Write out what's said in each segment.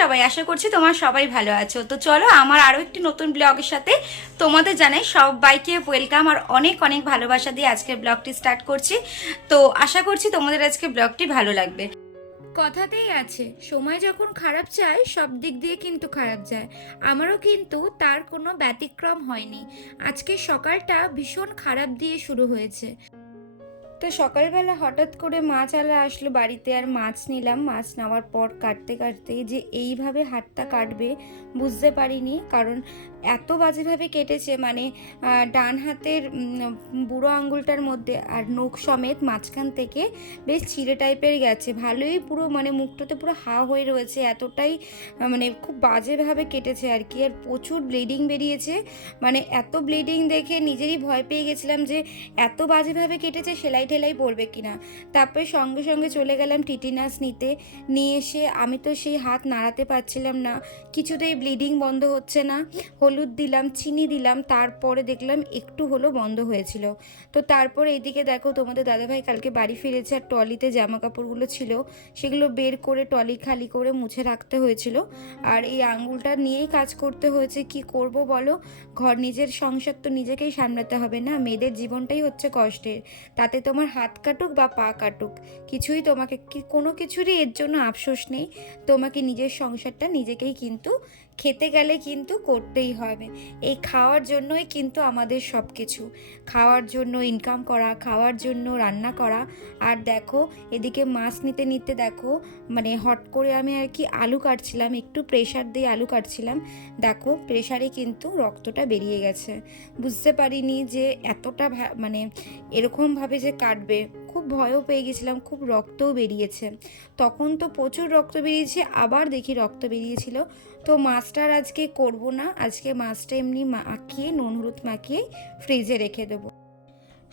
সবাই, আশা করছি তোমার সবাই ভালো আছো। তো চলো আমার আরো একটি নতুন ব্লগের সাথে তোমাদের জানাই সবাইকে ওয়েলকাম আর অনেক অনেক ভালোবাসা দিয়ে আজকের ব্লগটি স্টার্ট করছি। তো আশা করছি তোমাদের আজকে ব্লগটি ভালো লাগবে। কথাতেই আছে, সময় যখন খারাপ যায় সব দিক দিয়ে কিন্তু খারাপ যায়। আমারও কিন্তু তার কোনো ব্যতিক্রম হয়নি। আজকে সকালটা ভীষণ খারাপ দিয়ে শুরু হয়েছে। তো সকালবেলা হঠাৎ করে মাছ আলা আসলো বাড়িতে, আর মাছ নিলাম। মাছ নেওয়ার পর কাটতে কাটতে যে এইভাবে হাতটা কাটবে বুঝতে পারিনি, কারণ এত বাজেভাবে কেটেছে, মানে ডান হাতের বুড়ো আঙ্গুলটার মধ্যে আর নখ সমেত মাঝখান থেকে বেশ ছিঁড়ে টাইপের গেছে। ভালোই পুরো মানে মুখটাতে পুরো হা হয়ে রয়েছে, এতটাই মানে খুব বাজেভাবে কেটেছে আর কি। আর প্রচুর ব্লিডিং বেরিয়েছে, মানে এত ব্লিডিং দেখে নিজেরই ভয় পেয়ে গেছিলাম যে এত বাজেভাবে কেটেছে, সেলাই ঠেলাই পড়বে কিনা। তারপরে সঙ্গে সঙ্গে চলে গেলাম টিটিনাস নিয়ে এসে আমি তো সেই হাত নাড়াতে পারছিলাম না, কিছুতেই ব্লিডিং বন্ধ হচ্ছে না। হলুদ দিলাম, চিনি দিলাম, তারপরে দেখলাম একটু হলো বন্ধ হয়েছিল। তো তারপর এইদিকে দেখো তোমাদের দাদাভাই কালকে বাড়ি ফিরেছে, আর ট্রলিতে জামা কাপড়গুলো ছিল সেগুলো বের করে ট্রলি খালি করে মুছে রাখতে হয়েছিল। আর এই আঙ্গুলটা নিয়েই কাজ করতে হয়েছে, কি করব বলো। নিজের সংসার তো নিজেকেই সামলাতে হবে না, মেয়েদের জীবনটাই হচ্ছে কষ্টের। তাতে তোমার হাত কাটুক বা পা কাটুক, কিছুই তোমাকে কোনো কিছুরই এর জন্য আফসোস নেই। তোমাকে নিজের সংসারটা নিজেকেই কিন্তু খেতে গেলে কিন্তু করতেই হবে। এই খাওয়ার জন্যই কিন্তু আমাদের সব কিছু, খাওয়ার জন্য ইনকাম করা, খাওয়ার জন্য রান্না করা। আর দেখো এদিকে মাছ নিতে নিতে দেখো মানে হট করে আমি আর কি আলু কাটছিলাম, একটু প্রেশার দিয়ে আলু কাটছিলাম। দেখো প্রেশারে কিন্তু রক্তটা বেরিয়ে গেছে। বুঝতে পারিনি যে এতটা মানে এরকমভাবে যে কাটবে, খুব ভয়ও পেয়ে গেছিলাম, খুব রক্তও বেরিয়েছে। তখন তো প্রচুর রক্ত বেরিয়েছে, আবার দেখি রক্ত বেরিয়েছিল। তো মাছটার আজকে করব না, আজকে মাছটা এমনি মাখিয়ে নুন হলুদ মাখিয়ে ফ্রিজে রেখে দেবো।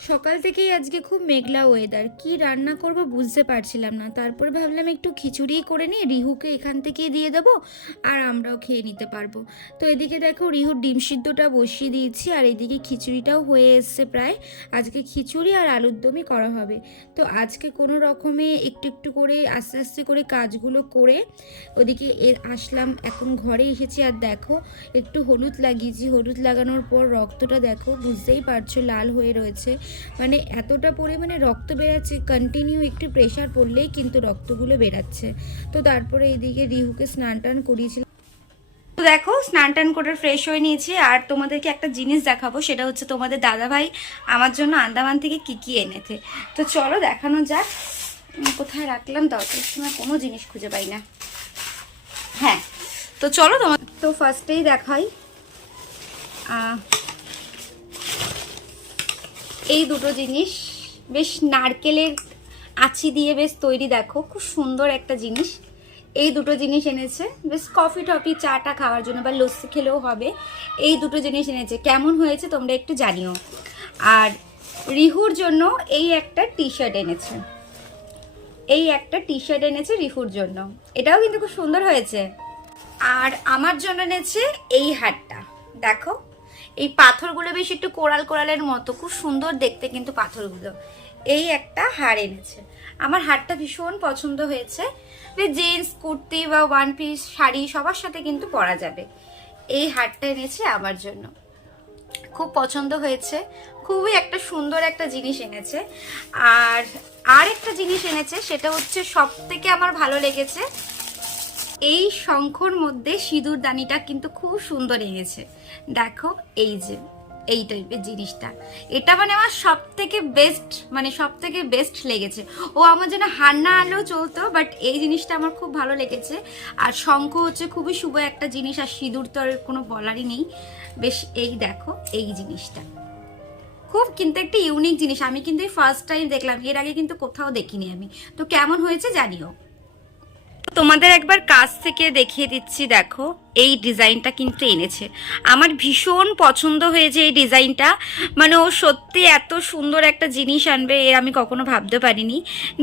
সকাল থেকেই আজকে খুব মেঘলা ওয়েদার, কি রান্না করব বুঝতে পারছিলাম না। তারপর ভাবলাম একটু খিচুড়ি করে নিয়ে রিহুকে এখান থেকেই দিয়ে দেবো, আর আমরাও খেয়ে নিতে পারবো। তো এদিকে দেখো রিহুর ডিম সিদ্ধটা বসিয়ে দিয়েছি, আর এদিকে খিচুড়িটাও হয়ে এসছে প্রায়। আজকে খিচুড়ি আর আলুর দমই করা হবে। তো আজকে কোনো রকমে একটু একটু করে আস্তে আস্তে করে কাজগুলো করে ওদিকে আসলাম, এখন ঘরে এসেছি। আর দেখো একটু হলুদ লাগিয়েছি, হলুদ লাগানোর পর রক্তটা দেখো বুঝতেই পারছো লাল হয়ে রয়েছে, মানে এতটা পরিমাণে রক্ত বেরাচ্ছে। কন্টিনিউ একটু প্রেশার পড়লেই কিন্তু রক্তগুলো বেরাচ্ছে। তো তারপরে এইদিকে রিহুকে স্নান টান করিয়েছিলাম। তো দেখো স্নান টান করে ফ্রেশ হয়ে নিয়েছি, আর তোমাদেরকে একটা জিনিস দেখাবো, সেটা হচ্ছে তোমাদের দাদাভাই আমার জন্য আন্দামান থেকে কি কি এনেছে। তো চলো দেখানো যাক। কোথায় রাখলাম দরকার সময় কোনো জিনিস খুঁজে পাই না। হ্যাঁ, তো চলো তোমার তো ফার্স্টেই দেখাই। এই দুটো জিনিস বেশ নারকেলের আঁচি দিয়ে বেশ তৈরি, দেখো খুব সুন্দর একটা জিনিস। এই দুটো জিনিস এনেছে, বেশ কফি টফি চাটা খাওয়ার জন্য বা লস্যি খেলেও হবে। এই দুটো জিনিস এনেছে, কেমন হয়েছে তোমরা একটু জানিও। আর রিহুর জন্য এই একটা টি শার্ট এনেছে, এই একটা টি শার্ট এনেছে রিহুর জন্য, এটাও কিন্তু খুব সুন্দর হয়েছে। আর আমার জন্য এনেছে এই হারটা, দেখো এই পাথরগুলো বেশ একটু কোরাল কোরালের মতো, খুব সুন্দর দেখতে কিন্তু পাথরগুলো। এই একটা হার এনেছে, আমার হারটা ভীষণ পছন্দ হয়েছে। জিন্স কুর্তি বা ওয়ান পিস শাড়ি সবার সাথে কিন্তু পরা যাবে। এই হারটা এনেছে আমার জন্য, খুব পছন্দ হয়েছে, খুবই একটা সুন্দর একটা জিনিস এনেছে। আর একটা জিনিস এনেছে, সেটা হচ্ছে সব থেকে আমার ভালো লেগেছে, এই শঙ্খর মধ্যে সিঁদুর দানিটা কিন্তু খুব সুন্দর এনেছে। দেখো এই যে এই টাইপের জিনিসটা, এটা মানে আমার সব থেকে বেস্ট, মানে সব থেকে বেস্ট লেগেছে। ও আমার জন্য হার না আনলেও চলতো, বাট এই জিনিসটা আমার খুব ভালো লেগেছে। আর শঙ্খ হচ্ছে খুবই শুভ একটা জিনিস, আর সিঁদুর তো আর কোনো বলারই নেই। বেশ এই দেখো এই জিনিসটা খুব কিন্তু একটা ইউনিক জিনিস, আমি কিন্তু ফার্স্ট টাইম দেখলাম, এর আগে কিন্তু কোথাও দেখিনি আমি। তো কেমন হয়েছে জানিও। তোমাদের একবার কাছ থেকে দেখিয়ে দিচ্ছি, দেখো এই ডিজাইনটা কিন্তু এনেছে, আমার ভীষণ পছন্দ হয়েছে এই ডিজাইনটা। মানে ও সত্যি এত সুন্দর একটা জিনিস আনবে এর আমি কখনো ভাবতে পারিনি।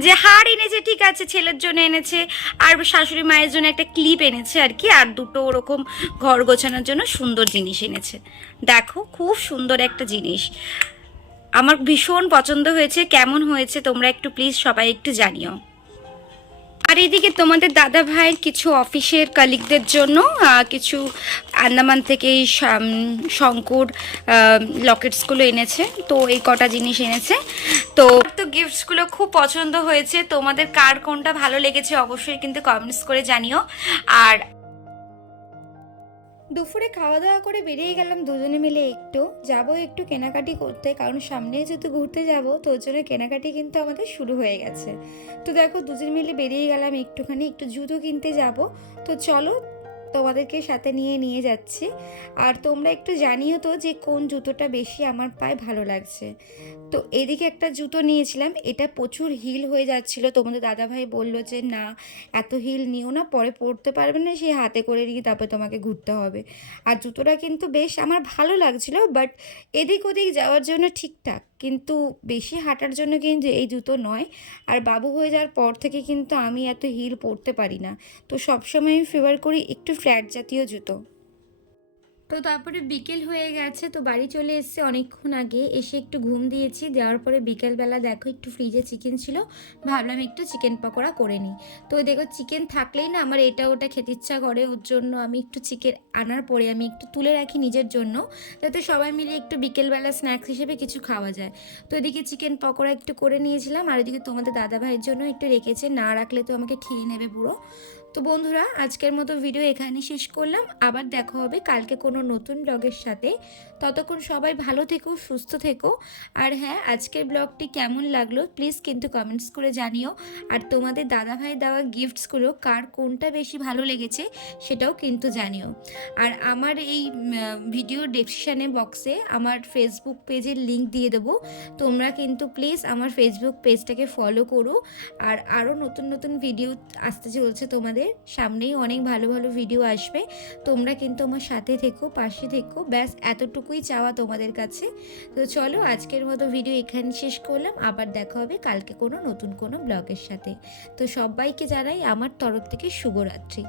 যে হার এনেছে ঠিক আছে, ছেলের জন্য এনেছে, আর শাশুড়ি মায়ের জন্য একটা ক্লিপ এনেছে আর কি, আর দুটো ওরকম ঘর গোছানোর জন্য সুন্দর জিনিস এনেছে। দেখো খুব সুন্দর একটা জিনিস, আমার ভীষণ পছন্দ হয়েছে। কেমন হয়েছে তোমরা একটু প্লিজ সবাই একটু জানিও। আর এইদিকে তোমাদের দাদা ভাইয়ের কিছু অফিসের কালিগদের জন্য কিছু আন্দামান থেকে এই শঙ্কর লকেটসগুলো এনেছে। তো এই কটা জিনিস এনেছে। তো গিফটসগুলো খুব পছন্দ হয়েছে। তোমাদের কার কোনটা ভালো লেগেছে অবশ্যই কিন্তু কমেন্টস করে জানিও। আর দুপুরে খাওয়া দাওয়া করে বেরিয়ে গেলাম দুজনে মিলে, একটু কেনাকাটি করতে, কারণ সামনে যেহেতু ঘুরতে যাব তো ওর জন্য কেনাকাটি কিন্তু আমাদের শুরু হয়ে গেছে। তো দেখো দুজন মিলে বেরিয়ে গেলাম একটু জুতো কিনতে যাব। তো চলো তোমাদেরকে সাথে নিয়ে যাচ্ছি। আর তোমরা একটু জানিও তো যে কোন জুতোটা বেশি আমার পায়ে ভালো লাগছে। তো এদিকে একটা জুতো নিয়েছিলাম, এটা প্রচুর হিল হয়ে যাচ্ছিল। তোমাদের দাদাভাই বললো যে না এত হিল নিও না, পরে পরতে পারবে না, সেই হাতে করে নিয়ে তারপরে তোমাকে ঘুরতে হবে। আর জুতোটা কিন্তু বেশ আমার ভালো লাগছিল, বাট এদিক ওদিক যাওয়ার জন্য ঠিকঠাক, কিন্তু বেশি হাঁটার জন্য কিন্তু এই জুতো নয়। আর বাবু হয়ে যাওয়ার পর থেকে কিন্তু আমি এত হিল পরতে পারি না, তো সবসময় আমি ফেভার করি একটু ফ্ল্যাট জাতীয় জুতো। তো তারপরে বিকেল হয়ে গেছে, তো বাড়ি চলে এসেছে অনেকক্ষণ আগে, এসে একটু ঘুম দিয়েছি। দেওয়ার পরে বিকেলবেলা দেখো একটু ফ্রিজে চিকেন ছিল, ভাবলাম একটু চিকেন পকোড়া করে নিই। তো দেখো চিকেন থাকলেই না আমার এটা ওটা খেতে ইচ্ছা করে, ওর জন্য আমি একটু চিকেন আনার পরে আমি একটু তুলে রাখি নিজের জন্য, যাতে সবাই মিলে একটু বিকেলবেলা স্ন্যাক্স হিসেবে কিছু খাওয়া যায়। তো এদিকে চিকেন পকোড়া একটু করে নিয়েছিলাম, আর এদিকে তোমাদের দাদাভাইয়ের জন্য একটু রেখেছে, না রাখলে তো আমাকে খেয়ে নেবে পুরো। তো বন্ধুরা আজকের মতো ভিডিও এখানে শেষ করলাম, আবার দেখা হবে কালকে কোনো নতুন ব্লগের সাথে। ততক্ষণ সবাই ভালো থেকো, সুস্থ থেকো। আর হ্যাঁ, আজকের ব্লগটি কেমন লাগলো প্লিজ কিন্তু কমেন্টস করে জানিও। আর তোমাদের দাদাভাই দেওয়া গিফটসগুলো কার কোনটা বেশি ভালো লেগেছে সেটাও কিন্তু জানিও। আর আমার এই ভিডিওর ডেসক্রিপশানে বক্সে আমার ফেসবুক পেজের লিঙ্ক দিয়ে দেবো, তোমরা কিন্তু প্লিজ আমার ফেসবুক পেজটাকে ফলো করো। আর আরও নতুন নতুন ভিডিও আসতে চলছে, তোমাদের সামনেই অনেক ভালো ভালো ভিডিও আসবে, তোমরা কিন্তু আমার সাথে থেকো, পাশে থেকো, ব্যাস এতটুকুই চাওয়া তোমাদের কাছে। তো চলো আজকের মতো ভিডিও এখানে শেষ করলাম, আবার দেখা হবে কালকে কোনো নতুন কোনো ব্লগের সাথে। তো সবাইকে জানাই আমার তরফ থেকে শুভরাত্রি।